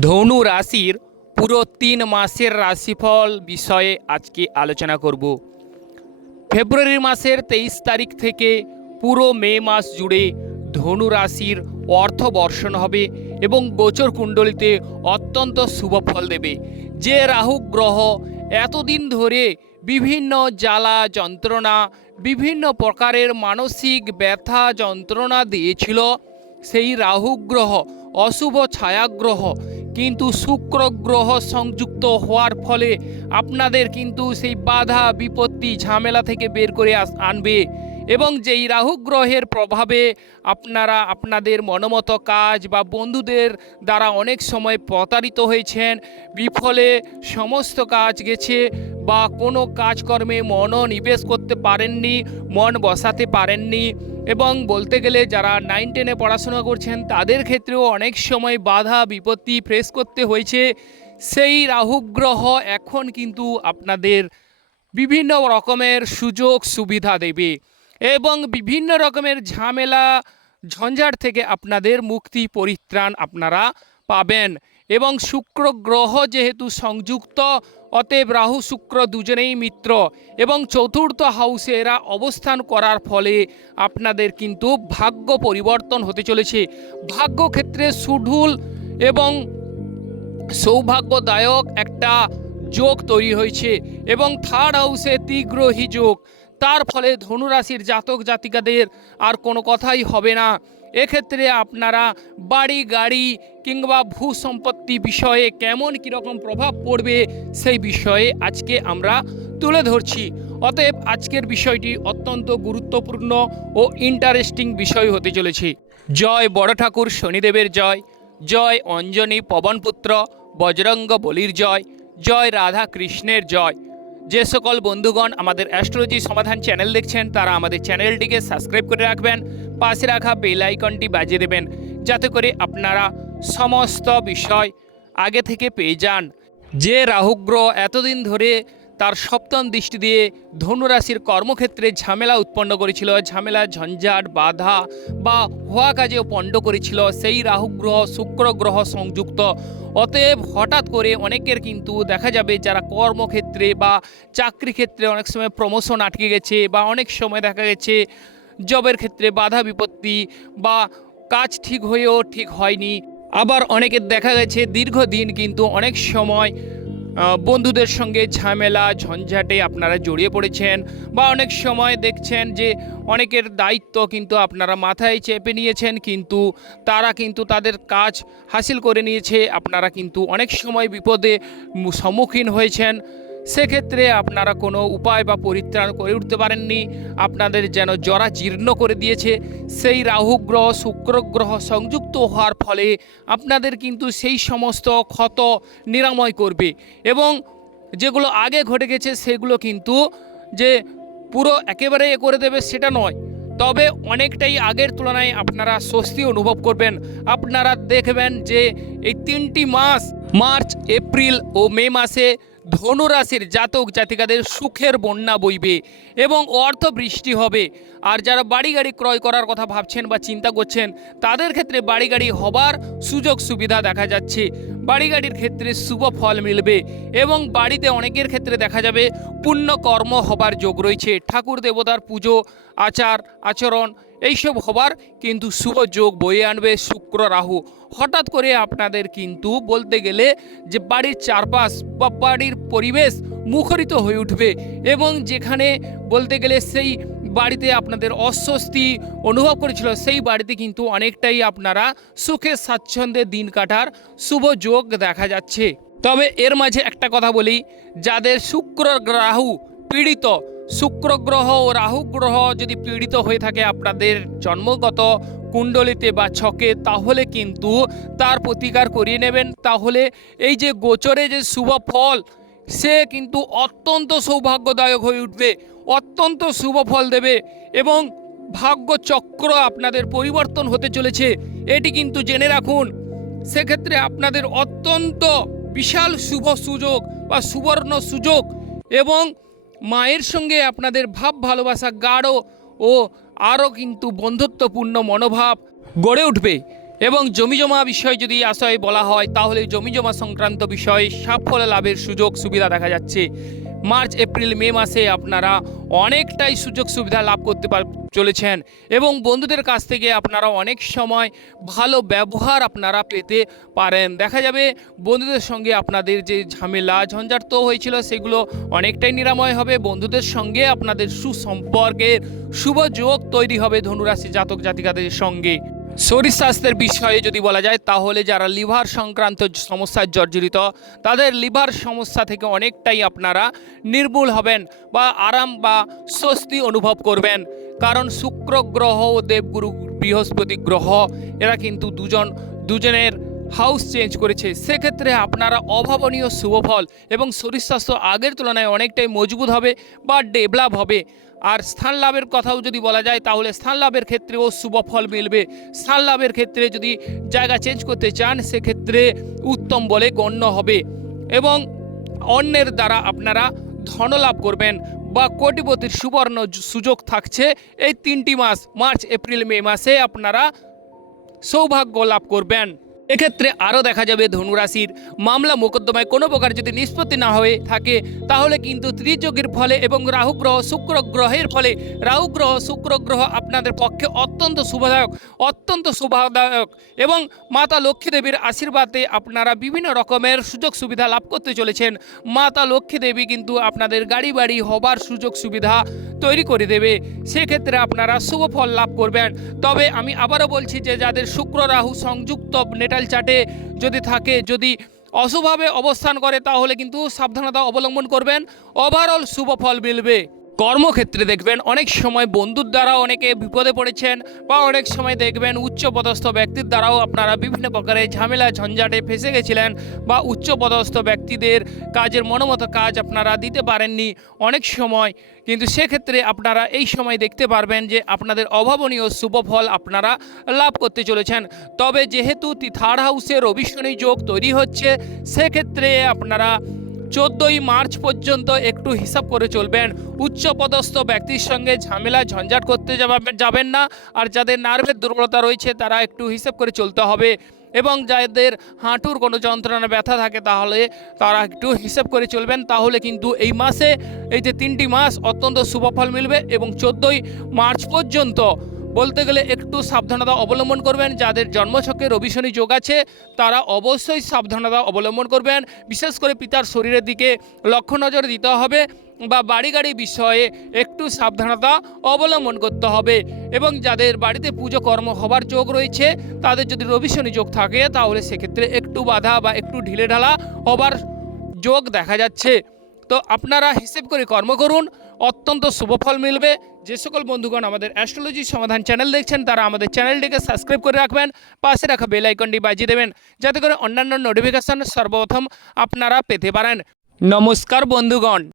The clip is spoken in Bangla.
ধনু রাশির পুরো তিন মাসের রাশিফল বিষয়ে আজকে আলোচনা করব। ফেব্রুয়ারি মাসের তেইশ তারিখ থেকে পুরো মে মাস জুড়ে ধনু রাশির অর্থ বর্ষণ হবে এবং গোচর কুণ্ডলিতে অত্যন্ত শুভ ফল দেবে। যে রাহু গ্রহ এতদিন ধরে বিভিন্ন জ্বালা যন্ত্রণা, বিভিন্ন প্রকারের মানসিক ব্যথা যন্ত্রণা দিয়েছিল, সেই রাহু গ্রহ, অশুভ ছায়াগ্রহ কিন্তু শুক্র গ্রহ সংযুক্ত হওয়ার ফলে আপনাদের কিন্তু সেই বাধা, বিপত্তি, ঝামেলা থেকে বের করে আনবে এবং যেই রাহু গ্রহের প্রভাবে আপনারা, আপনাদের মনোমতো কাজ বা বন্ধুদের দ্বারা অনেক সময় প্রতারিত হয়েছেন, বিফলে সমস্ত কাজ গেছে বা কোনো কাজকর্মে মনোনিবেশ করতে পারেননি, মন বসাতে পারেননি এবং বলতে গেলে যারা নাইন টেনে পড়াশোনা করছেন তাদের ক্ষেত্রেও অনেক সময় বাধা, বিপত্তি ফেস করতে হয়েছে। সেই রাহু গ্রহ এখন কিন্তু আপনাদের বিভিন্ন রকমের সুযোগ সুবিধা দেবে এবং বিভিন্ন রকমের ঝামেলা, ঝঞ্ঝাট থেকে আপনাদের মুক্তি, পরিত্রাণ আপনারা পাবেন এবং শুক্র গ্রহ যেহেতু সংযুক্ত অতএব রাহু শুক্র দুজনেই মিত্র এবং চতুর্থ হাউসে এরা অবস্থান করার ফলে আপনাদের কিন্তু ভাগ্য পরিবর্তন হতে চলেছে। ভাগ্য ক্ষেত্রে সুঢুল এবং সৌভাগ্যদায়ক একটা যোগ তৈরি হয়েছে এবং থার্ড হাউসে তীগ্রহী যোগ। তার ফলে ধনুরাশির জাতক জাতিকাদের আর কোনো কথাই হবে না। এক্ষেত্রে আপনারা বাড়ি, গাড়ি কিংবা ভূ সম্পত্তি বিষয়ে কেমন কীরকম প্রভাব পড়বে সেই বিষয়ে আজকে আমরা তুলে ধরছি। অতএব আজকের বিষয়টি অত্যন্ত গুরুত্বপূর্ণ ও ইন্টারেস্টিং বিষয় হতে চলেছে। জয় বড় ঠাকুর শনিদেবের জয় জয় অঞ্জনী পবনপুত্র বজরঙ্গ বলির জয় জয় রাধা কৃষ্ণের জয়। যে সকল বন্ধুগণ আমাদের অ্যাস্ট্রোলজি সমাধান চ্যানেল দেখছেন, তারা আমাদের চ্যানেলটিকে সাবস্ক্রাইব করে রাখবেন, পাশে রাখা বেল আইকনটি বাজিয়ে দেবেন, যাতে করে আপনারা সমস্ত বিষয় আগে থেকে পেয়ে যান। যে রাহুগ্রহ এতদিন ধরে তার সপ্তম দৃষ্টি দিয়ে ধনুরাশির কর্মক্ষেত্রে ঝামেলা উৎপন্ন করেছিল। ঝামেলা, ঝঞ্ঝাট, বাধা বা হওয়া কাজেও পণ্ড করেছিল। সেই রাহুগ্রহ শুক্র গ্রহ সংযুক্ত। অতএব হঠাৎ করে অনেকের কিন্তু দেখা যাবে যারা কর্মক্ষেত্রে বা চাকরি ক্ষেত্রে অনেক সময় প্রমোশন আটকে গেছে বা অনেক সময় দেখা গেছে জবের ক্ষেত্রে বাধা বিপত্তি বা কাজ ঠিক হয়েও ঠিক হয়নি। আবার অনেকের দেখা গেছে দীর্ঘদিন কিন্তু অনেক সময় বন্ধুদের সঙ্গে ঝামেলা, ঝঞ্ঝাটে আপনারা জড়িয়ে পড়েছেন বা অনেক সময় দেখছেন যে অনেকের দায়িত্ব কিন্তু আপনারা মাথায় চেপে নিয়েছেন, কিন্তু তারা কিন্তু তাদের কাজ হাসিল করে নিয়েছে। আপনারা কিন্তু অনেক সময় বিপদে সম্মুখীন হয়েছেন। সেক্ষেত্রে আপনারা কোনো উপায় বা পরিত্রাণ করে উঠতে পারেননি। আপনাদের যেন জরা জীর্ণ করে দিয়েছে। সেই রাহু গ্রহ, শুক্র গ্রহ সংযুক্ত হওয়ার ফলে আপনাদের কিন্তু সেই সমস্ত ক্ষত নিরাময় করবে এবং যেগুলো আগে ঘটে গেছে সেগুলো কিন্তু যে পুরো একেবারে এ করে দেবে সেটা নয়। তবে অনেকটাই আগের তুলনায় আপনারা স্বস্তি অনুভব করবেন। আপনারা দেখবেন যে এই তিনটি মাস, মার্চ, এপ্রিল ও মে মাসে ধনুরাশির জাতক জাতিকাদের সুখের বন্যা বইবে এবং অর্থ বৃষ্টি হবে। আর যারা বাড়ি গাড়ি ক্রয় করার কথা ভাবছেন বা চিন্তা করছেন, তাদের ক্ষেত্রে বাড়ি গাড়ি হবার সুযোগ সুবিধা দেখা যাচ্ছে। বাড়ি গাড়ির ক্ষেত্রে শুভ ফল মিলবে এবং বাড়িতে অনেকের ক্ষেত্রে দেখা যাবে পুণ্য কর্ম হবার যোগ রয়েছে। ঠাকুর দেবতার পুজো, আচার, আচরণ, এইসব হবার কিন্তু শুভ যোগ বয়ে আনবে শুক্র রাহু। হঠাৎ করে আপনাদের কিন্তু বলতে গেলে যে বাড়ির চারপাশ বা বাড়ির পরিবেশ মুখরিত হয়ে উঠবে এবং যেখানে বলতে গেলে সেই বাড়িতে আপনাদের অস্বস্তি অনুভব করেছিল, সেই বাড়িতে কিন্তু অনেকটাই আপনারা সুখে স্বাচ্ছন্দ্যে দিন কাটার শুভ যোগ দেখা যাচ্ছে। তবে এর মাঝে একটা কথা বলি, যাদের শুক্র রাহু পীড়িত, শুক্র গ্রহ ও রাহু গ্রহ যদি পীড়িত হয়ে থাকে আপনাদের জন্মগত কুণ্ডলিতে বা ছকে, তাহলে কিন্তু তার প্রতিকার করিয়ে নেবেন। তাহলে এই যে গোচরে যে শুভ ফল, সে কিন্তু অত্যন্ত সৌভাগ্যদায়ক হয়ে উঠবে। অত্যন্ত শুভ ফল দেবে এবং ভাগ্য চক্র আপনাদের পরিবর্তন হতে চলেছে। এটি কিন্তু জেনে রাখুন। সেক্ষেত্রে আপনাদের অত্যন্ত বিশাল শুভ সুযোগ বা সুবর্ণ সুযোগ এবং মায়ের সঙ্গে আপনাদের ভাব ভালোবাসা, গাঢ় ও আরও কিন্তু বন্ধুত্বপূর্ণ মনোভাব গড়ে উঠবে এবং জমি জমা বিষয় যদি আশয় বলা হয়, তাহলে জমি জমা সংক্রান্ত বিষয়ে সাফল্য লাভের সুযোগ, সুবিধা দেখা যাচ্ছে। মার্চ, এপ্রিল, মে মাসে আপনারা অনেকটাই সুযোগ সুবিধা লাভ করতে পার, চলেছেন। এবং বন্ধুদের কাছ থেকে আপনারা অনেক সময় ভালো ব্যবহার আপনারা পেতে পারেন। দেখা যাবে বন্ধুদের সঙ্গে আপনাদের যে ঝামেলা, ঝঞ্ঝাট তো হয়েছিল, সেগুলো অনেকটাই নিরাময় হবে। বন্ধুদের সঙ্গে আপনাদের সুসম্পর্কের শুভ যোগ তৈরি হবে ধনুরাশি জাতক জাতিকাদের সঙ্গে। শরীর স্বাস্থ্যের বিষয়ে যদি বলা যায়, তাহলে যারা লিভার সংক্রান্ত সমস্যায় জর্জরিত, তাদের লিভার সমস্যা থেকে অনেকটাই আপনারা নির্মূল হবেন বা আরাম বা স্বস্তি অনুভব করবেন। কারণ শুক্র গ্রহ ও দেবগুরু বৃহস্পতি গ্রহ, এরা কিন্তু দুজন, দুজনের হাউস চেঞ্জ করেছে। সেক্ষেত্রে আপনারা অভাবনীয় শুভফল এবং শরীর স্বাস্থ্য আগের তুলনায় অনেকটাই মজবুত হবে বা ডেভেলপ হবে। আর স্থান লাভের কথাও যদি বলা যায়, তাহলে স্থান লাভের ক্ষেত্রেও শুভ ফল মিলবে। স্থান লাভের ক্ষেত্রে যদি জায়গা চেঞ্জ করতে চান, সেক্ষেত্রে উত্তম বলে গণ্য হবে। এবং অন্যের দ্বারা আপনারা ধনলাভ করবেন বা কোটিপতির সুবর্ণ সুযোগ থাকছে। এই তিনটি মাস, মার্চ, এপ্রিল, মে মাসে আপনারা সৌভাগ্য লাভ করবেন। এক্ষেত্রে আরও দেখা যাবে ধনুরাশির মামলা মোকদ্দমায় কোনো প্রকার যদি নিষ্পত্তি না হয়ে থাকে, তাহলে কিন্তু ত্রিযোগের ফলে এবং রাহু গ্রহ, শুক্র গ্রহের ফলে, রাহু গ্রহ, শুক্র গ্রহ আপনাদের পক্ষে অত্যন্ত শুভদায়ক অত্যন্ত শুভদায়ক এবং মাতা লক্ষ্মী দেবীর আশীর্বাদে আপনারা বিভিন্ন রকমের সুযোগ সুবিধা লাভ করতে চলেছেন। মাতা লক্ষ্মী দেবী কিন্তু আপনাদের গাড়ি বাড়ি হবার সুযোগ সুবিধা তৈরি করে দেবে। সেক্ষেত্রে আপনারা শুভ ফল লাভ করবেন। তবে আমি আবারও বলছি যে, যাদের শুক্র, রাহু সংযুক্ত নেটাল চার্টে যদি থাকে, যদি অশুভাবে অবস্থান করে, তাহলে কিন্তু সাবধানতা অবলম্বন করবেন। ওভারঅল শুভ ফল মিলবে। কর্মক্ষেত্রে দেখবেন অনেক সময় বন্ধুর দ্বারা অনেকে বিপদে পড়েছেন বা অনেক সময় দেখবেন উচ্চপদস্থ ব্যক্তির দ্বারাও আপনারা বিভিন্ন প্রকারের ঝামেলা, ঝঞ্ঝাটে ফেসে গেছিলেন বা উচ্চপদস্থ ব্যক্তিদের কাজের মনোমতো কাজ আপনারা দিতে পারেননি অনেক সময়। কিন্তু সেক্ষেত্রে আপনারা এই সময় দেখতে পারবেন যে আপনাদের অভাবনীয় শুভ ফল আপনারা লাভ করতে চলেছেন। তবে যেহেতু থার্ড হাউসে রবি যোগ তৈরি হচ্ছে, সেক্ষেত্রে আপনারা চোদ্দোই মার্চ পর্যন্ত একটু হিসাব করে চলবেন। উচ্চপদস্থ ব্যক্তির সঙ্গে ঝামেলা, ঝঞ্ঝাট করতে যাবা- যাবেন না। আর যাদের নার্ভের দুর্বলতা রয়েছে, তারা একটু হিসাব করে চলতে হবে। এবং যাদের হাঁটুর কোনো যন্ত্রণা, ব্যথা থাকে, তাহলে তারা একটু হিসাব করে চলবেন। তাহলে কিন্তু এই মাসে, এই যে তিনটি মাস, অত্যন্ত শুভফল মিলবে। এবং চোদ্দোই মার্চ পর্যন্ত বলতে গেলে একটু সাবধানতা অবলম্বন করবেন। যাদের জন্মছকে রবি শনি যোগ আছে, তারা অবশ্যই সাবধানতা অবলম্বন করবেন। বিশেষ করে পিতার শরীরের দিকে লক্ষ্য নজর দিতে হবে বা বাড়ি গাড়ি বিষয়ে একটু সাবধানতা অবলম্বন করতে হবে। এবং যাদের বাড়িতে পুজো কর্ম হবার যোগ রয়েছে, তাদের যদি রবি শনি যোগ থাকে, তাহলে সেক্ষেত্রে একটু বাধা বা একটু ঢিলে ঢালা হবার যোগ দেখা যাচ্ছে। তো আপনারা হিসেব করে কর্ম করুন, অত্যন্ত শুভফল মিলবে। যে সকল বন্ধুগণ আমাদের অ্যাস্ট্রোলজি সমাধান চ্যানেল দেখছেন, তারা আমাদের চ্যানেলটিকে সাবস্ক্রাইব করে রাখবেন, পাশে রাখা বেল আইকনটি বাজিয়ে দেবেন, যাতে করে অন্যান্য নোটিফিকেশন সর্বপ্রথম আপনারা পেতে পারেন। নমস্কার বন্ধুগণ।